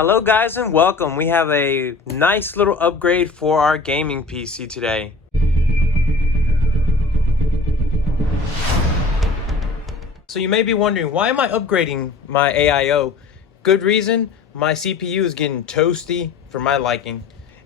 Hello guys and welcome. We have a nice little upgrade for our gaming PC today. So you may be wondering, why am I upgrading my AIO? Good reason, my CPU is getting toasty for my liking.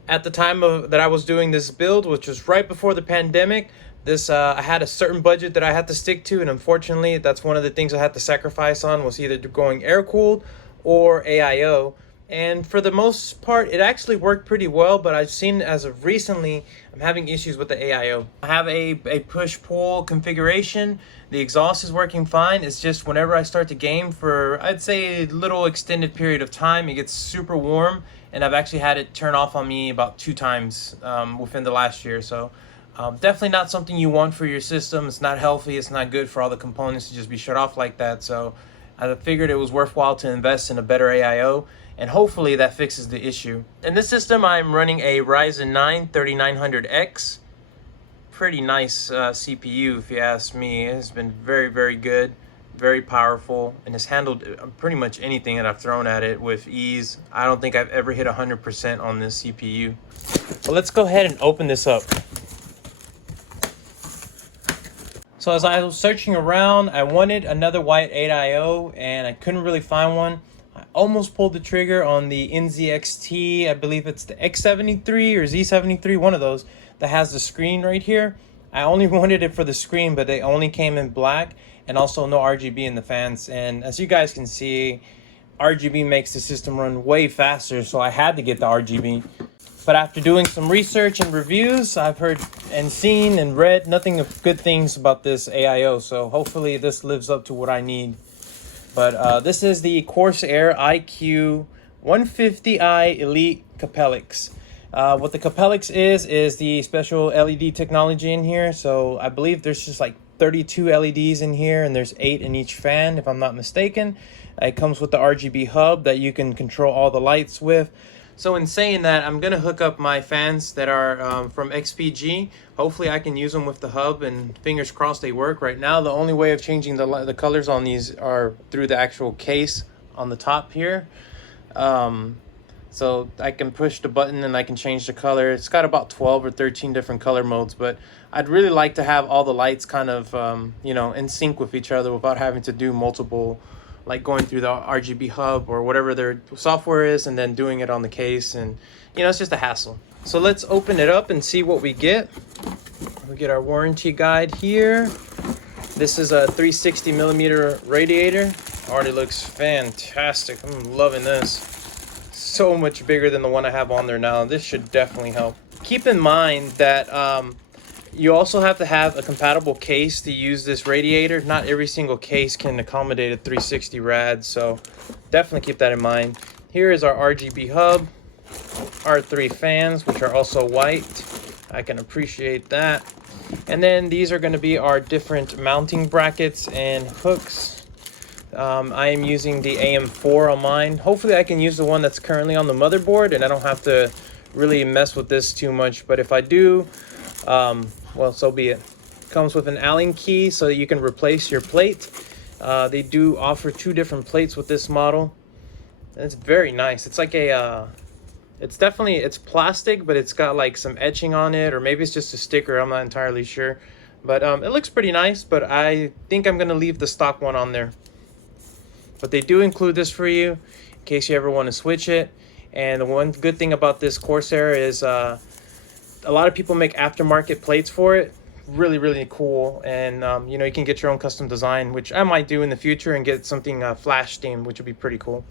At the time that I was doing this build, which was right before the pandemic, I had a certain budget that I had to stick to, and unfortunately that's one of the things I had to sacrifice on, was either going air-cooled or AIO. And for the most part, it actually worked pretty well, but I've seen as of recently, I'm having issues with the AIO. I have a push-pull configuration. The exhaust is working fine. It's just whenever I start to game for, I'd say, a little extended period of time, it gets super warm, and I've actually had it turn off on me about 2 times within the last year. So definitely not something you want for your system. It's not healthy. It's not good for all the components to just be shut off like that. So I figured it was worthwhile to invest in a better AIO, and hopefully that fixes the issue. In this system, I'm running a Ryzen 9 3900X. Pretty nice CPU, if you ask me. It's been very, very good, very powerful, and has handled pretty much anything that I've thrown at it with ease. I don't think I've ever hit 100% on this CPU. But let's go ahead and open this up. So as I was searching around, I wanted another white 8IO, and I couldn't really find one. I almost pulled the trigger on the NZXT, I believe it's the X73 or Z73, one of those, that has the screen right here. I only wanted it for the screen, but they only came in black, and also no RGB in the fans. And as you guys can see, RGB makes the system run way faster, so I had to get the RGB. But after doing some research and reviews, I've heard and seen and read nothing of good things about this AIO, so hopefully this lives up to what I need. But this is the Corsair ICue 150i Elite Capellix. What the Capellix is the special LED technology in here. So I believe there's just like 32 LEDs in here, and there's 8 in each fan, if I'm not mistaken. It comes with the RGB hub that you can control all the lights with. So in saying that, I'm going to hook up my fans that are from XPG. Hopefully I can use them with the hub, and fingers crossed they work. Right now, the only way of changing the colors on these are through the actual case on the top here. So I can push the button and I can change the color. It's got about 12 or 13 different color modes, but I'd really like to have all the lights kind of, in sync with each other without having to do multiple, like going through the RGB hub or whatever their software is and then doing it on the case, and it's just a hassle. So let's open it up and see what we get. We get our warranty guide here. This is a 360 millimeter radiator. Already looks fantastic. I'm loving this. So much bigger than the one I have on there now. This should definitely help. Keep in mind that you also have to have a compatible case to use this radiator. Not every single case can accommodate a 360 rad, so definitely keep that in mind. Here is our RGB hub, our 3 fans, which are also white. I can appreciate that. And then these are going to be our different mounting brackets and hooks. I am using the AM4 on mine. Hopefully I can use the one that's currently on the motherboard, and I don't have to really mess with this too much. But if I do, well, so be it. Comes with an Allen key so that you can replace your plate. They do offer 2 different plates with this model. It's very nice. It's like it's plastic, but it's got like some etching on it, or maybe it's just a sticker. I'm not entirely sure. But it looks pretty nice, but I think I'm going to leave the stock one on there. But they do include this for you in case you ever want to switch it. And the one good thing about this Corsair is a lot of people make aftermarket plates for it. Really, really cool. And you can get your own custom design, which I might do in the future, and get something flash themed, which would be pretty cool.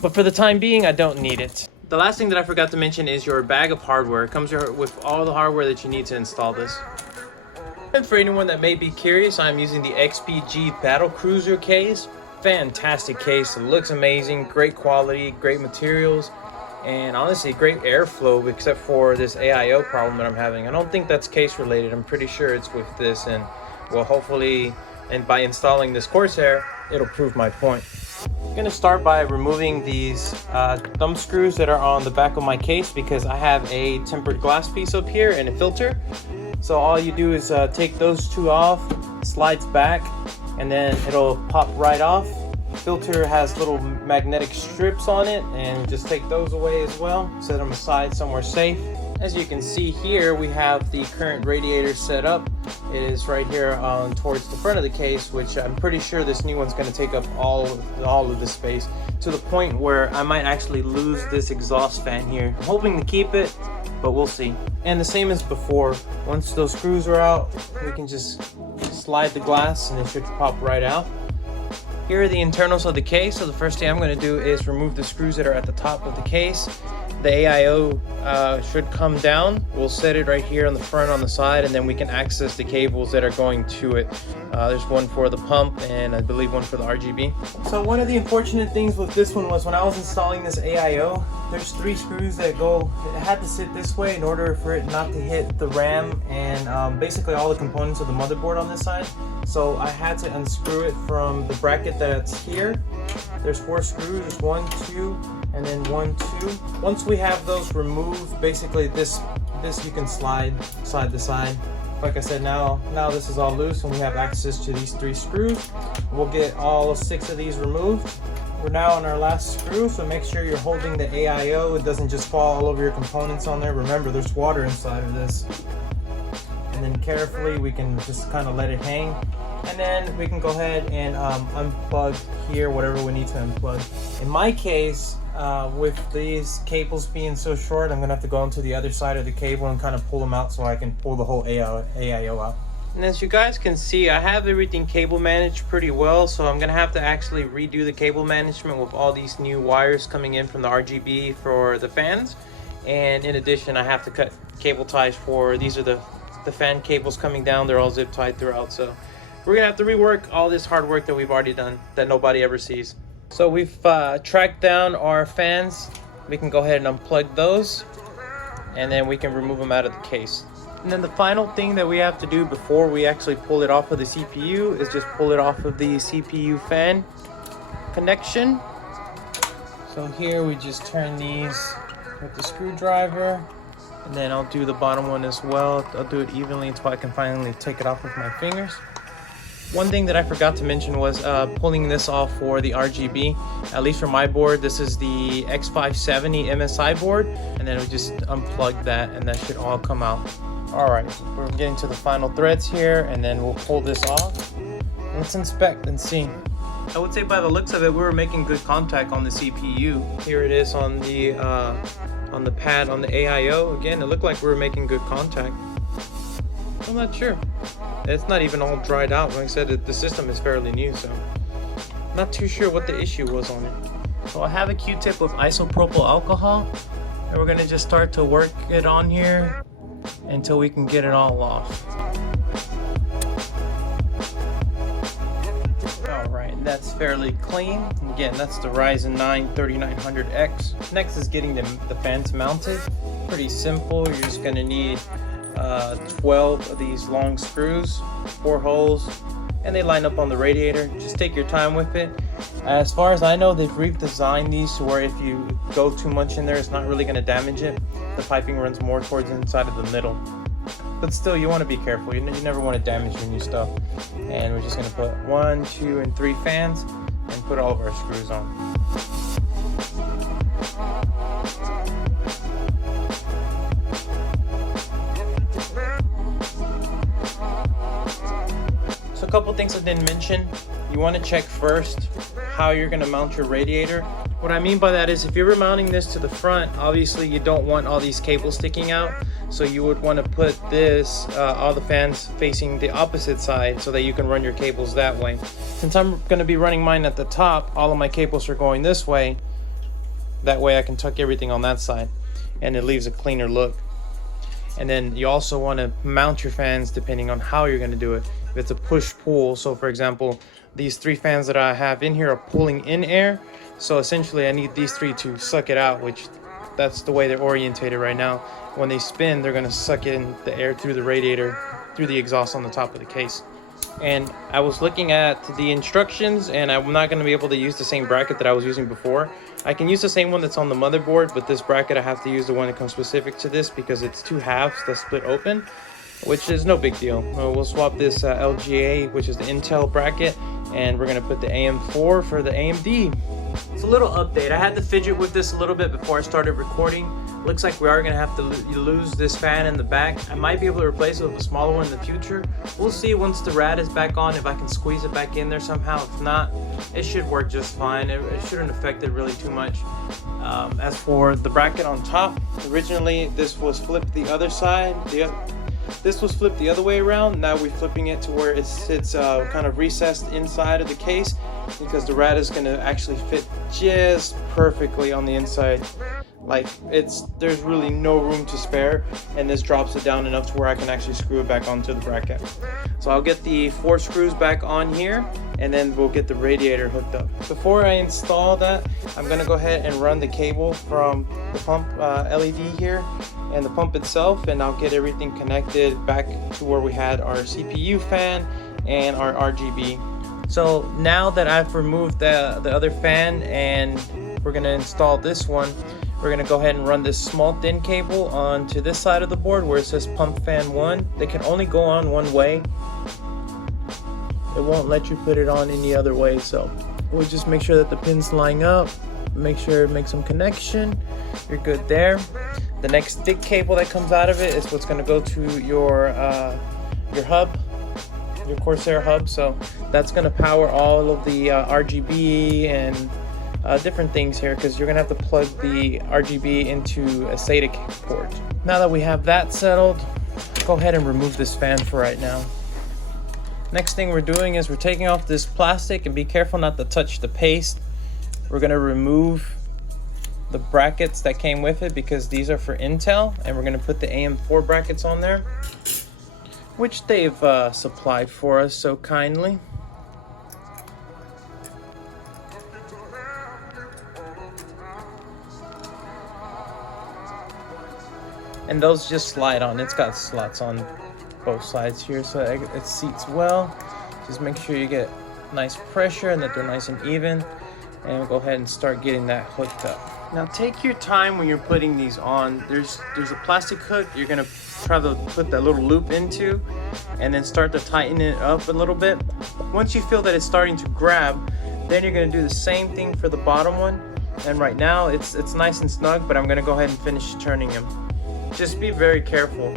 But for the time being, I don't need it. The last thing that I forgot to mention is your bag of hardware. It comes with all the hardware that you need to install this. And for anyone that may be curious, I'm using the XPG Battle Cruiser case. Fantastic case. It looks amazing. Great quality, great materials, and honestly great airflow, except for this AIO problem that I'm having. I don't think that's case related. I'm pretty sure it's with this, and well, hopefully, and by installing this Corsair, it'll prove my point. I'm gonna start by removing these thumb screws that are on the back of my case, because I have a tempered glass piece up here and a filter. So all you do is take those 2 off, slides back, and then it'll pop right off. Filter has little magnetic strips on it, and just take those away as well. Set them aside somewhere safe. As you can see here, we have the current radiator set up. It is right here towards the front of the case, which I'm pretty sure this new one's going to take up all of the space, to the point where I might actually lose this exhaust fan here. I'm hoping to keep it, but we'll see. And the same as before, once those screws are out, we can just slide the glass and it should pop right out. Here are the internals of the case. So the first thing I'm going to do is remove the screws that are at the top of the case. The AIO should come down. We'll set it right here on the front, on the side, and then we can access the cables that are going to it. There's one for the pump and I believe one for the RGB. So one of the unfortunate things with this one was when I was installing this AIO, there's 3 screws that go, it had to sit this way in order for it not to hit the RAM and basically all the components of the motherboard on this side. So I had to unscrew it from the bracket that's here. There's 4 screws, there's 1, 2, and then 1, 2. Once we have those removed, basically this you can slide side to side. Like I said, now this is all loose and we have access to these 3 screws. We'll get all 6 of these removed. We're now on our last screw, so make sure you're holding the AIO. It doesn't just fall all over your components on there. Remember, there's water inside of this. And then carefully we can just kind of let it hang. And then we can go ahead and unplug here, whatever we need to unplug. In my case, with these cables being so short, I'm going to have to go into the other side of the cable and kind of pull them out so I can pull the whole AIO out. And as you guys can see, I have everything cable managed pretty well, so I'm going to have to actually redo the cable management with all these new wires coming in from the RGB for the fans. And in addition, I have to cut cable ties for, these are the fan cables coming down. They're all zip tied throughout, so we're gonna have to rework all this hard work that we've already done that nobody ever sees. So we've tracked down our fans. We can go ahead and unplug those, and then we can remove them out of the case. And then the final thing that we have to do before we actually pull it off of the CPU is just pull it off of the CPU fan connection. So here we just turn these with the screwdriver, and then I'll do the bottom one as well. I'll do it evenly until I can finally take it off with my fingers. One thing that I forgot to mention was pulling this off for the RGB. At least for my board, this is the X570 MSI board, and then we just unplug that and that should all come out. All right, we're getting to the final threads here, and then we'll pull this off. Let's inspect and see. I would say by the looks of it, we were making good contact on the CPU. Here it is on the pad on the AIO. Again, it looked like we were making good contact. I'm not sure. It's not even all dried out. Like I said, the system is fairly new, so not too sure what the issue was on it. So I have a Q-tip with isopropyl alcohol, and we're gonna just start to work it on here until we can get it all off. Alright, that's fairly clean. Again, that's the Ryzen 9 3900X. Next is getting the fans mounted. Pretty simple. You're just gonna need 12 of these long screws, 4 holes, and they line up on the radiator. Just take your time with it. As far as I know, they've redesigned these to where if you go too much in there, it's not really going to damage it. The piping runs more towards the inside of the middle. But still, you want to be careful. You never want to damage your new stuff. And we're just going to put 1, 2, and 3 fans and put all of our screws on. So a couple things I didn't mention. You want to check first how you're going to mount your radiator. What I mean by that is if you're mounting this to the front, obviously you don't want all these cables sticking out. So you would want to put this, all the fans facing the opposite side so that you can run your cables that way. Since I'm going to be running mine at the top, all of my cables are going this way. That way I can tuck everything on that side and it leaves a cleaner look. And then you also want to mount your fans depending on how you're going to do it. If it's a push-pull, so for example, these 3 fans that I have in here are pulling in air. So essentially I need these 3 to suck it out, which that's the way they're orientated right now. When they spin, they're going to suck in the air through the radiator, through the exhaust on the top of the case. And I was looking at the instructions, and I'm not going to be able to use the same bracket that I was using before. I can use the same one that's on the motherboard, but this bracket I have to use the one that comes specific to this because it's 2 halves that split open. which is no big deal. We'll swap this LGA, which is the Intel bracket, and we're gonna put the AM4 for the AMD. It's a little update. I had to fidget with this a little bit before I started recording. Looks like we are gonna have to lose this fan in the back. I might be able to replace it with a smaller one in the future. We'll see once the rad is back on if I can squeeze it back in there somehow. If not, it should work just fine. It shouldn't affect it really too much. As for the bracket on top, originally this was flipped the other side. This was flipped the other way around. Now we're flipping it to where it sits kind of recessed inside of the case, because the rad is going to actually fit just perfectly on the inside. Like, there's really no room to spare, and this drops it down enough to where I can actually screw it back onto the bracket. So I'll get the 4 screws back on here, and then we'll get the radiator hooked up. Before I install that, I'm gonna go ahead and run the cable from the pump LED here and the pump itself, and I'll get everything connected back to where we had our CPU fan and our RGB. So now that I've removed the other fan and we're gonna install this one, we're gonna go ahead and run this small thin cable onto this side of the board where it says pump fan 1. They can only go on one way. It won't let you put it on any other way, so we'll just make sure that the pins line up, make sure it makes some connection. You're good there. The next thick cable that comes out of it is what's gonna go to your hub, your Corsair hub. So that's gonna power all of the RGB and different things here, because you're gonna have to plug the RGB into a SATA port. Now that we have that settled, go ahead and remove this fan for right now. Next thing we're doing is we're taking off this plastic, and be careful not to touch the paste. We're gonna remove the brackets that came with it, because these are for Intel, and we're gonna put the AM4 brackets on there, which they've supplied for us so kindly. And those just slide on. It's got slots on both sides here, so it seats well. Just make sure you get nice pressure and that they're nice and even, and we'll go ahead and start getting that hooked up. Now take your time when you're putting these on. There's a plastic hook you're gonna try to put that little loop into, and then start to tighten it up a little bit. Once you feel that it's starting to grab, then you're gonna do the same thing for the bottom one. And right now it's nice and snug, but I'm gonna go ahead and finish turning them. Just be very careful.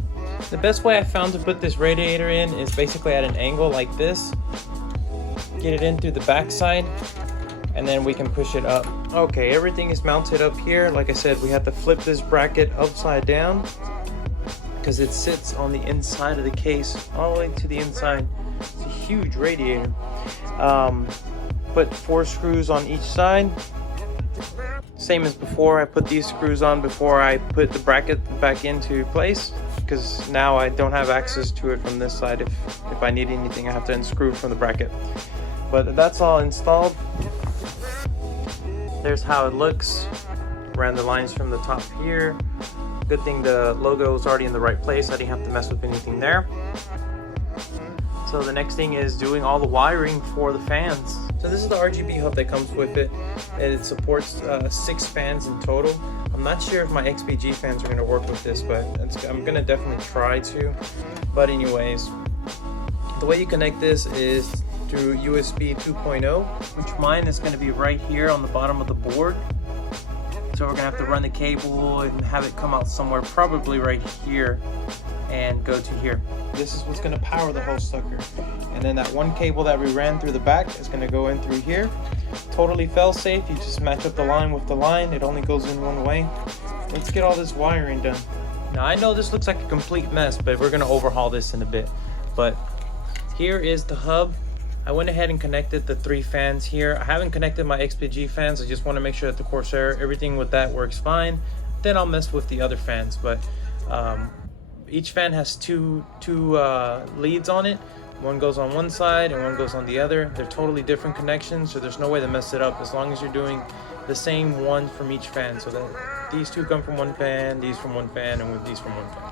The best way I found to put this radiator in is basically at an angle like this. Get it in through the back side, and then we can push it up. Okay, everything is mounted up here. Like I said, we have to flip this bracket upside down because it sits on the inside of the case, all the way to the inside. It's a huge radiator. Put 4 screws on each side. Same as before, I put these screws on before I put the bracket back into place, because now I don't have access to it from this side. If I need anything, I have to unscrew from the bracket. But that's all installed. There's how it looks. Ran the lines from the top here. Good thing the logo was already in the right place. I didn't have to mess with anything there. So the next thing is doing all the wiring for the fans. So this is the RGB hub that comes with it. It supports 6 fans in total. I'm not sure if my XPG fans are going to work with this, but I'm going to definitely try to. But anyways, the way you connect this is through USB 2.0, which mine is going to be right here on the bottom of the board. So we're going to have to run the cable and have it come out somewhere, probably right here, and go to here. This is what's going to power the whole sucker. And then that one cable that we ran through the back is going to go in through here. Totally fail safe. You just match up the line with the line. It only goes in one way. Let's get all this wiring done. Now I know this looks like a complete mess, but we're going to overhaul this in a bit. But here is the hub. I went ahead and connected the 3 fans here. I haven't connected my XPG fans. I just want to make sure that the Corsair, everything with that works fine. Then I'll mess with the other fans. But each fan has two leads on it. One goes on one side and one goes on the other. They're totally different connections, so there's no way to mess it up as long as you're doing the same one from each fan. So that these 2 come from one fan, these from one fan, and with these from one fan.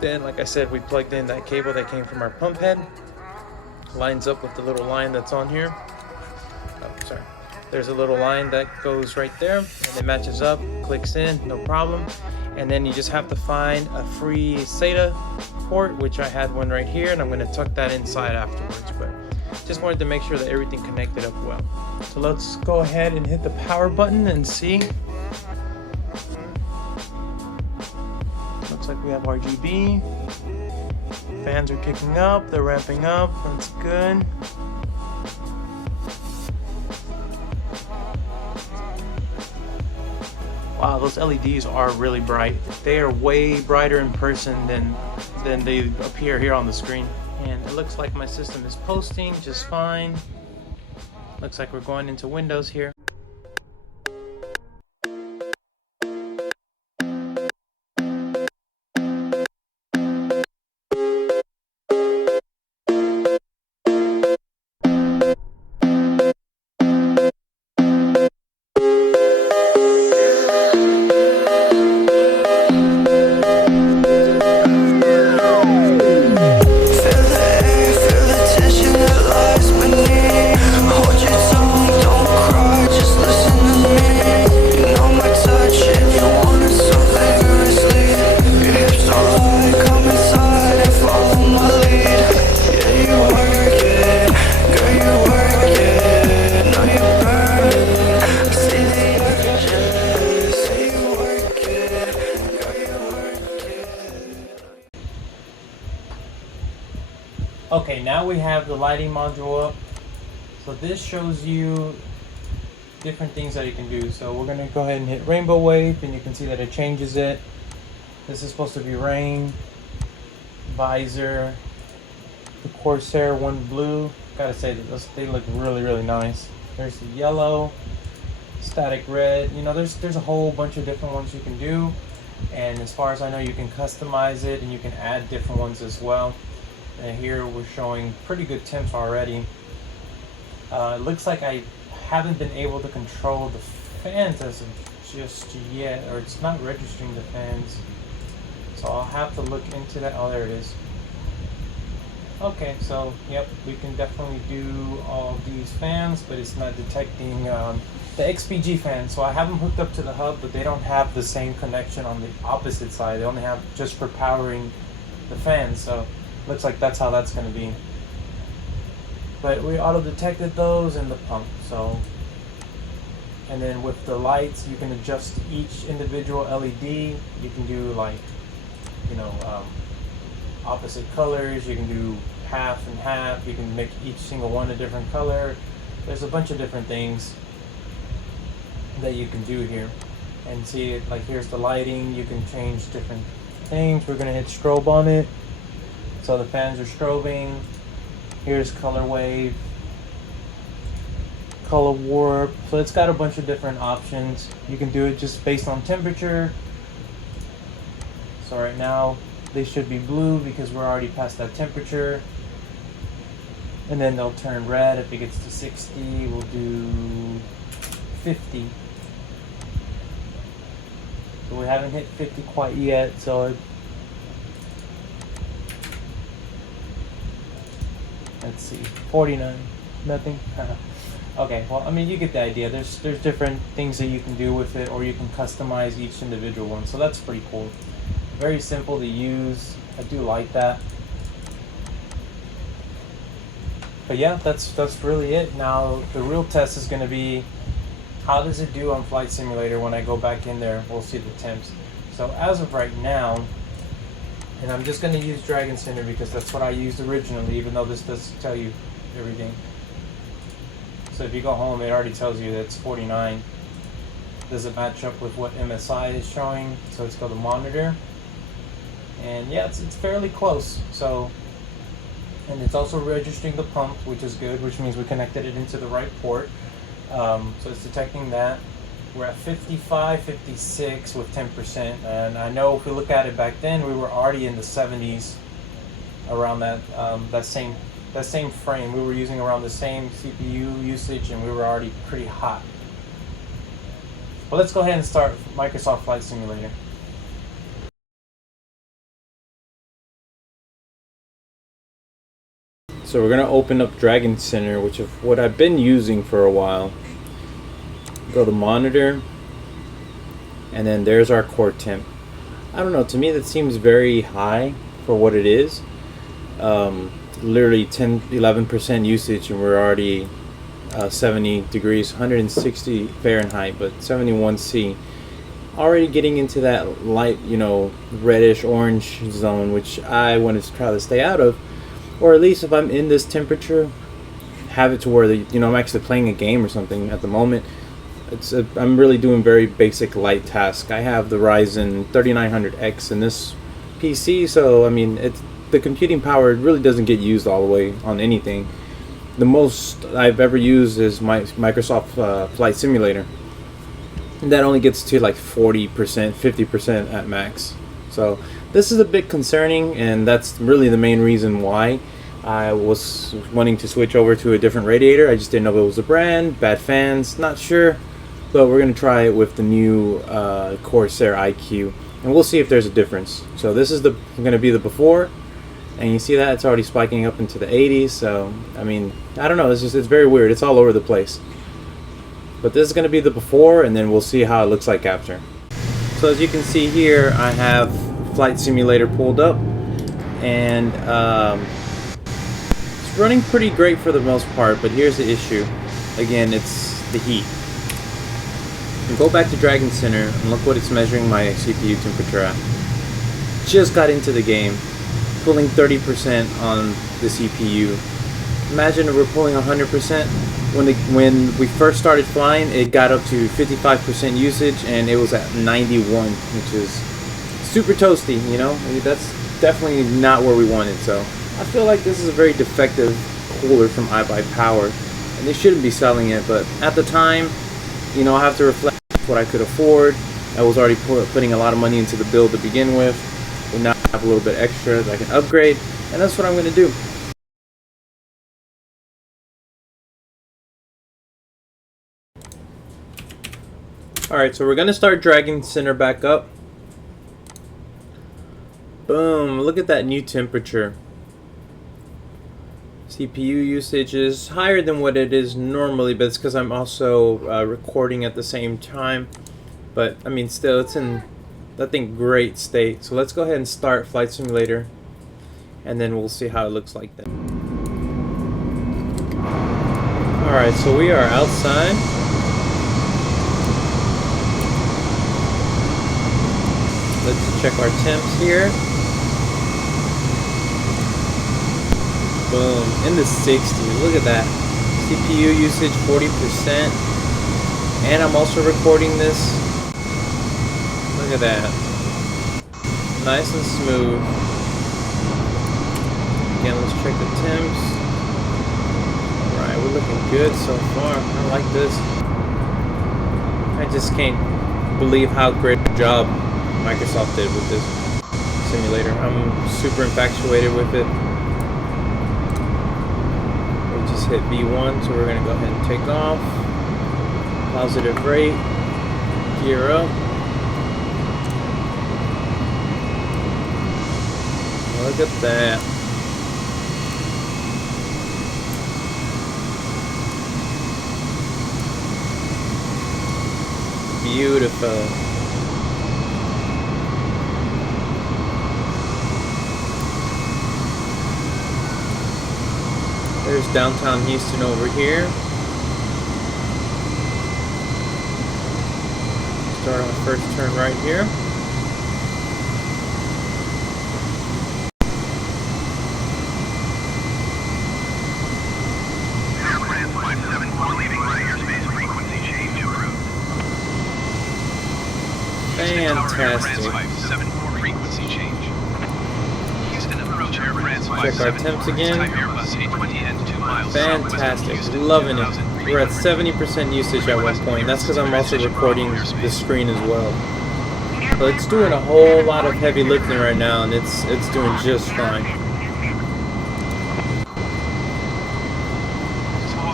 Then, like I said, we plugged in that cable that came from our pump head. Lines up with the little line that's on here. Oh, sorry. There's a little line that goes right there and it matches up, clicks in, no problem. And then you just have to find a free SATA port, which I had one right here, and I'm gonna tuck that inside afterwards. But just wanted to make sure that everything connected up well. So let's go ahead and hit the power button and see. Looks like we have RGB. Fans are kicking up, they're ramping up, that's good. Wow, those LEDs are really bright. They are way brighter in person than they appear here on the screen. And it looks like my system is posting just fine. Looks like we're going into Windows here. Okay, now we have the lighting module up. So this shows you different things that you can do. So we're gonna go ahead and hit rainbow wave, and you can see that it changes it. This is supposed to be rain, visor, the Corsair one blue. Gotta say that they look really, really nice. There's the yellow, static red. You know, there's a whole bunch of different ones you can do. And as far as I know, you can customize it and you can add different ones as well. And here we're showing pretty good temps already. It looks like I haven't been able to control the fans as of just yet, or it's not registering the fans. So I'll have to look into that. Oh, there it is. Okay, so yep, we can definitely do all these fans, but it's not detecting the XPG fans. So I have them hooked up to the hub, but they don't have the same connection on the opposite side. They only have just for powering the fans. So looks like that's how that's going to be. But we auto detected those and the pump. So, and then with the lights, you can adjust each individual LED. You can do like, you know, opposite colors. You can do half and half. You can make each single one a different color. There's a bunch of different things that you can do here. And see, like here's the lighting. You can change different things. We're going to hit strobe on it. So the fans are strobing. Here's color wave, color warp. So it's got a bunch of different options. You can do it just based on temperature. So right now they should be blue because we're already past that temperature. And then they'll turn red if it gets to 60. We'll do 50. So we haven't hit 50 quite yet. So let's see, 49, nothing. Okay, well, I mean, you get the idea. There's different things that you can do with it, or you can customize each individual one. So that's pretty cool. Very simple to use. I do like that. But yeah, that's really it. Now the real test is going to be, how does it do on Flight Simulator when I go back in there? We'll see the temps. So as of right now, and I'm just going to use Dragon Center because that's what I used originally, even though this does tell you everything. So if you go home, it already tells you that it's 49. Does it match up with what MSI is showing? So let's go to monitor. And yeah, it's fairly close. So, and it's also registering the pump, which is good, which means we connected it into the right port. So it's detecting that. We're at 55, 56 with 10%, and I know if we look at it back then, we were already in the 70s around that that same frame. We were using around the same CPU usage, and we were already pretty hot. Well, let's go ahead and start Microsoft Flight Simulator. So we're gonna open up Dragon Center, which is what I've been using for a while. Go to monitor, and then there's our core temp. I don't know, to me that seems very high for what it is. Literally 10-11% usage and we're already 70 degrees, 160 Fahrenheit, but 71 C. Already getting into that light, you know, reddish orange zone, which I want to try to stay out of. Or at least if I'm in this temperature, have it to where I'm actually playing a game or something at the moment. I'm really doing very basic light tasks. I have the Ryzen 3900X in this PC, so I mean the computing power really doesn't get used all the way on anything. The most I've ever used is my Microsoft Flight Simulator, and that only gets to like 40%, 50% at max. So this is a bit concerning, and that's really the main reason why I was wanting to switch over to a different radiator. I just didn't know if it was a brand, bad fans, not sure. But we're going to try it with the new Corsair ICue, and we'll see if there's a difference. So this is going to be the before, and you see that it's already spiking up into the 80s. So I mean, I don't know, it's very weird. It's all over the place. But this is going to be the before, and then we'll see how it looks like after. So as you can see here, I have Flight Simulator pulled up, and it's running pretty great for the most part. But here's the issue. Again, it's the heat. Go back to Dragon Center and look what it's measuring my CPU temperature at. Just got into the game, pulling 30% on the CPU. Imagine if we're pulling 100%. When we first started flying, it got up to 55% usage, and it was at 91, which is super toasty. You know, I mean, that's definitely not where we want it. So I feel like this is a very defective cooler from iBuyPower, and they shouldn't be selling it. But at the time, you know, I have to reflect what I could afford. I was already putting a lot of money into the build to begin with, and now I have a little bit extra that I can upgrade, and that's what I'm going to do. Alright, so we're going to start Dragon Center back up. Boom, look at that new temperature. CPU usage is higher than what it is normally, but it's because I'm also recording at the same time. But I mean, still, it's in, I think, great state. So let's go ahead and start Flight Simulator, and then we'll see how it looks like then. Alright, so we are outside. Let's check our temps here. Boom, in the 60s. Look at that. CPU usage 40%. And I'm also recording this. Look at that. Nice and smooth. Again, let's check the temps. Alright, we're looking good so far. I like this. I just can't believe how great a job Microsoft did with this simulator. I'm super infatuated with it. We just hit V1, so we're going to go ahead and take off. Positive rate. Gear up. Look at that. Beautiful. There's downtown Houston over here. Start on first turn right here. Fantastic. Check our temps again. Fantastic. Loving it. We're at 70% usage at one point. That's because I'm also recording the screen as well. But it's doing a whole lot of heavy lifting right now, and it's doing just fine.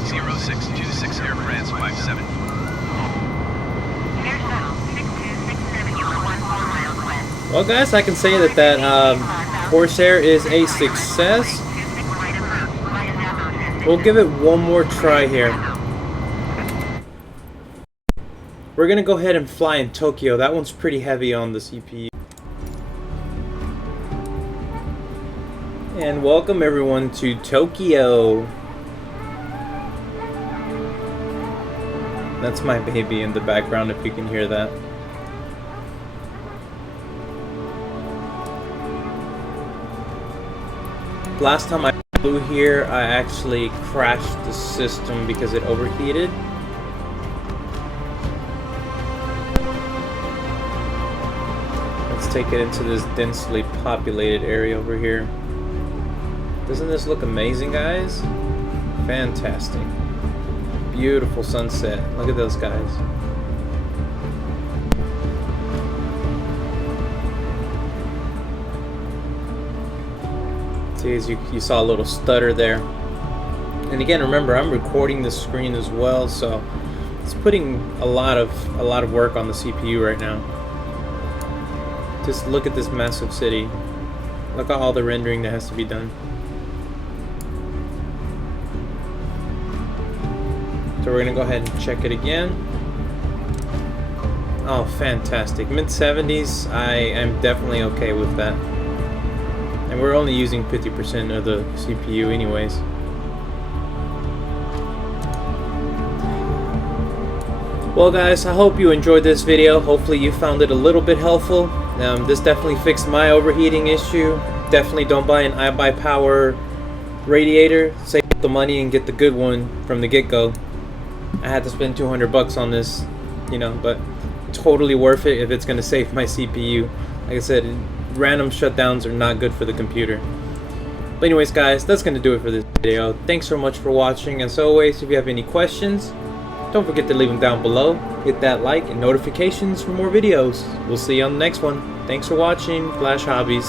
0626 Air France 57. Well, guys, I can say that Corsair is a success. We'll give it one more try here. we're gonna go ahead and fly in Tokyo. That one's pretty heavy on the CPU. And welcome everyone to Tokyo. That's my baby in the background if you can hear that. Last time I flew here, I actually crashed the system because it overheated. Let's take it into this densely populated area over here. Doesn't this look amazing, guys? Fantastic. Beautiful sunset. Look at those guys. See, as you saw a little stutter there. And again, remember, I'm recording this screen as well, so it's putting a lot of work on the CPU right now. Just look at this massive city. Look at all the rendering that has to be done. So we're gonna go ahead and check it again. Oh, fantastic. Mid-70s, I am definitely okay with that. And we're only using 50% of the CPU anyways. Well guys, I hope you enjoyed this video. Hopefully you found it a little bit helpful. This definitely fixed my overheating issue. Definitely don't buy an iBuyPower radiator. Save the money and get the good one from the get-go. I had to spend 200 bucks on this, you know, but totally worth it if it's going to save my CPU. Like I said, random shutdowns are not good for the computer. But anyways guys, that's going to do it for this video. Thanks so much for watching. As always, if you have any questions, don't forget to leave them down below. Hit that like and notifications for more videos. We'll see you on the next one. Thanks for watching. Flash Hobbies.